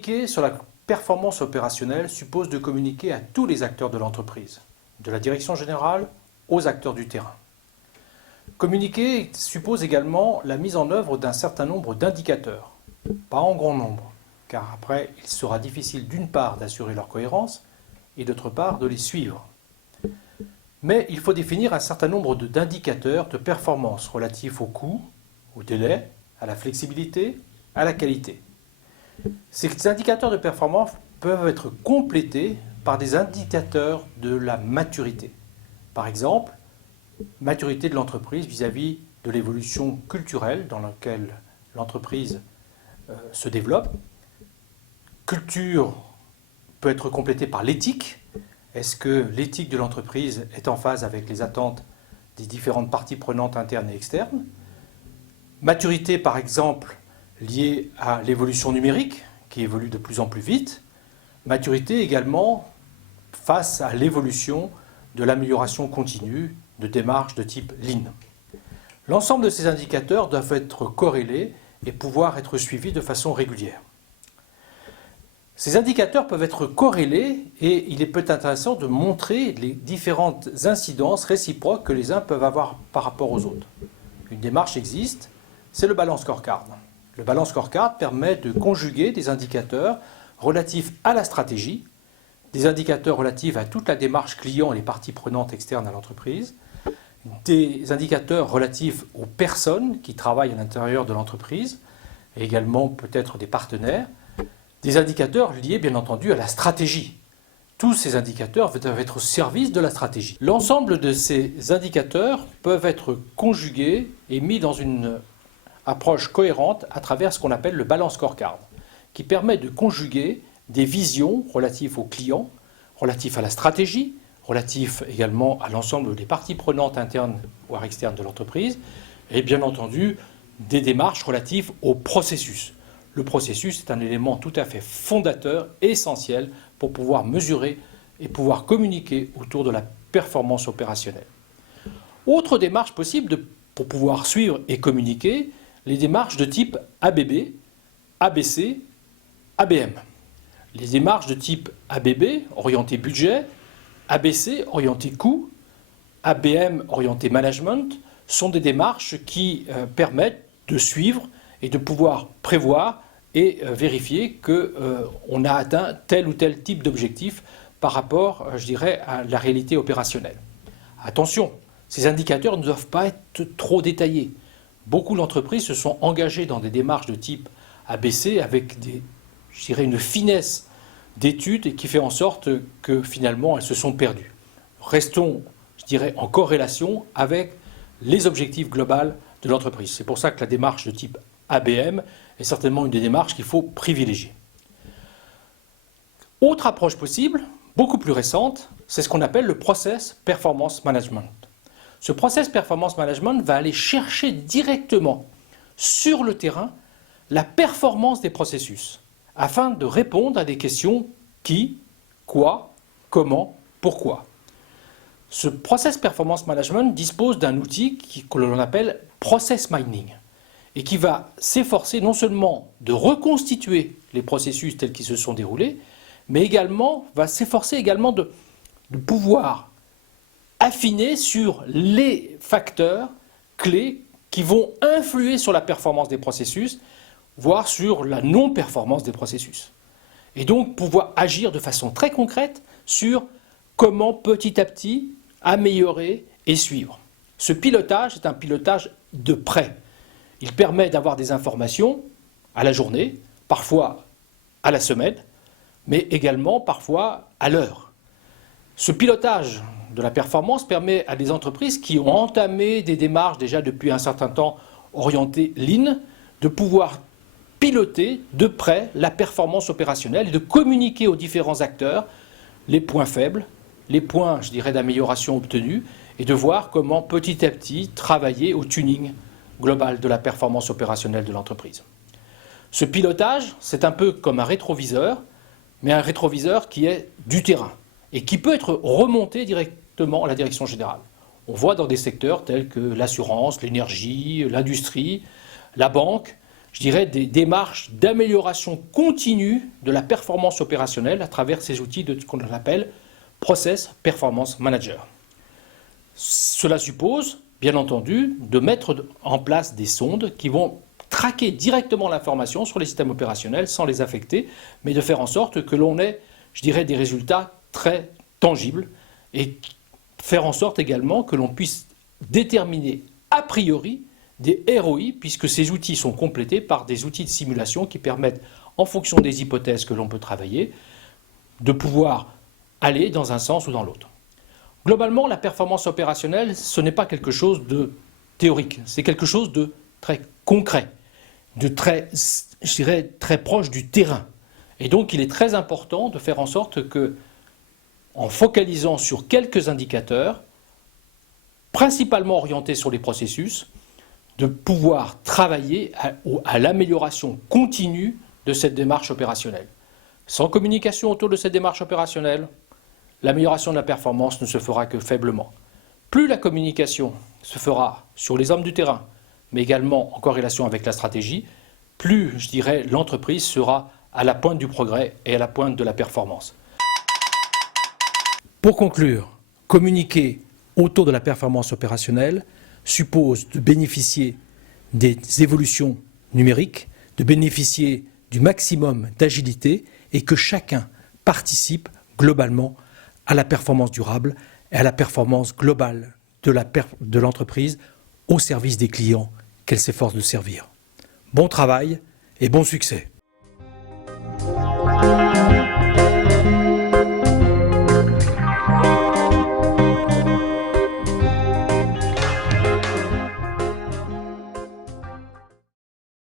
Communiquer sur la performance opérationnelle suppose de communiquer à tous les acteurs de l'entreprise, de la direction générale aux acteurs du terrain. Communiquer suppose également la mise en œuvre d'un certain nombre d'indicateurs, pas en grand nombre, car après il sera difficile d'une part d'assurer leur cohérence et d'autre part de les suivre. Mais il faut définir un certain nombre d'indicateurs de performance relatifs au coût, au délai, à la flexibilité, à la qualité. Ces indicateurs de performance peuvent être complétés par des indicateurs de la maturité. Par exemple, maturité de l'entreprise vis-à-vis de l'évolution culturelle dans laquelle l'entreprise se développe. Culture peut être complétée par l'éthique. Est-ce que l'éthique de l'entreprise est en phase avec les attentes des différentes parties prenantes internes et externes? Maturité, par exemple, liée à l'évolution numérique, qui évolue de plus en plus vite. Maturité également face à l'évolution de l'amélioration continue de démarches de type Lean. L'ensemble de ces indicateurs doivent être corrélés et pouvoir être suivis de façon régulière. Ces indicateurs peuvent être corrélés et il est peut-être intéressant de montrer les différentes incidences réciproques que les uns peuvent avoir par rapport aux autres. Une démarche existe, c'est le Balance Scorecard. Le Balance Scorecard permet de conjuguer des indicateurs relatifs à la stratégie, des indicateurs relatifs à toute la démarche client et les parties prenantes externes à l'entreprise, des indicateurs relatifs aux personnes qui travaillent à l'intérieur de l'entreprise, et également peut-être des partenaires, des indicateurs liés bien entendu à la stratégie. Tous ces indicateurs doivent être au service de la stratégie. L'ensemble de ces indicateurs peuvent être conjugués et mis dans une approche cohérente à travers ce qu'on appelle le Balance Scorecard, qui permet de conjuguer des visions relatives aux clients, relatives à la stratégie, relatives également à l'ensemble des parties prenantes internes ou externes de l'entreprise, et bien entendu des démarches relatives au processus. Le processus est un élément tout à fait fondateur, essentiel pour pouvoir mesurer et pouvoir communiquer autour de la performance opérationnelle. Autre démarche possible pour pouvoir suivre et communiquer, les démarches de type ABB, ABC, ABM. Les démarches de type ABB, orienté budget, ABC, orienté coût, ABM, orienté management, sont des démarches qui permettent de suivre et de pouvoir prévoir et vérifier qu'on a atteint tel ou tel type d'objectif par rapport, je dirais, à la réalité opérationnelle. Attention, ces indicateurs ne doivent pas être trop détaillés. Beaucoup d'entreprises se sont engagées dans des démarches de type ABC avec je dirais, une finesse d'études et qui fait en sorte que finalement elles se sont perdues. Restons, je dirais, en corrélation avec les objectifs globaux de l'entreprise. C'est pour ça que la démarche de type ABM est certainement une des démarches qu'il faut privilégier. Autre approche possible, beaucoup plus récente, c'est ce qu'on appelle le Process Performance Management. Ce Process Performance Management va aller chercher directement sur le terrain la performance des processus afin de répondre à des questions qui, quoi, comment, pourquoi. Ce Process Performance Management dispose d'un outil que l'on appelle Process Mining et qui va s'efforcer non seulement de reconstituer les processus tels qu'ils se sont déroulés, mais également va s'efforcer également de pouvoir affiner sur les facteurs clés qui vont influer sur la performance des processus, voire sur la non-performance des processus. Et donc pouvoir agir de façon très concrète sur comment petit à petit améliorer et suivre. Ce pilotage est un pilotage de près. Il permet d'avoir des informations à la journée, parfois à la semaine, mais également parfois à l'heure. Ce pilotage de la performance permet à des entreprises qui ont entamé des démarches déjà depuis un certain temps orientées Lean de pouvoir piloter de près la performance opérationnelle et de communiquer aux différents acteurs les points faibles, les points, je dirais, d'amélioration obtenus et de voir comment petit à petit travailler au tuning global de la performance opérationnelle de l'entreprise. Ce pilotage, c'est un peu comme un rétroviseur, mais un rétroviseur qui est du terrain et qui peut être remonté directement à la direction générale. On voit dans des secteurs tels que l'assurance, l'énergie, l'industrie, la banque, je dirais, des démarches d'amélioration continue de la performance opérationnelle à travers ces outils de ce qu'on appelle Process Performance Manager. Cela suppose, bien entendu, de mettre en place des sondes qui vont traquer directement l'information sur les systèmes opérationnels sans les affecter, mais de faire en sorte que l'on ait, je dirais, des résultats très tangibles et faire en sorte également que l'on puisse déterminer a priori des ROI, puisque ces outils sont complétés par des outils de simulation qui permettent, en fonction des hypothèses que l'on peut travailler, de pouvoir aller dans un sens ou dans l'autre. Globalement, la performance opérationnelle, ce n'est pas quelque chose de théorique, c'est quelque chose de très concret, de très, je dirais, très proche du terrain. Et donc, il est très important de faire en sorte que, en focalisant sur quelques indicateurs, principalement orientés sur les processus, de pouvoir travailler à l'amélioration continue de cette démarche opérationnelle. Sans communication autour de cette démarche opérationnelle, l'amélioration de la performance ne se fera que faiblement. Plus la communication se fera sur les hommes du terrain, mais également en corrélation avec la stratégie, plus, je dirais, l'entreprise sera à la pointe du progrès et à la pointe de la performance. Pour conclure, communiquer autour de la performance opérationnelle suppose de bénéficier des évolutions numériques, de bénéficier du maximum d'agilité et que chacun participe globalement à la performance durable et à la performance globale de l'entreprise au service des clients qu'elle s'efforce de servir. Bon travail et bon succès!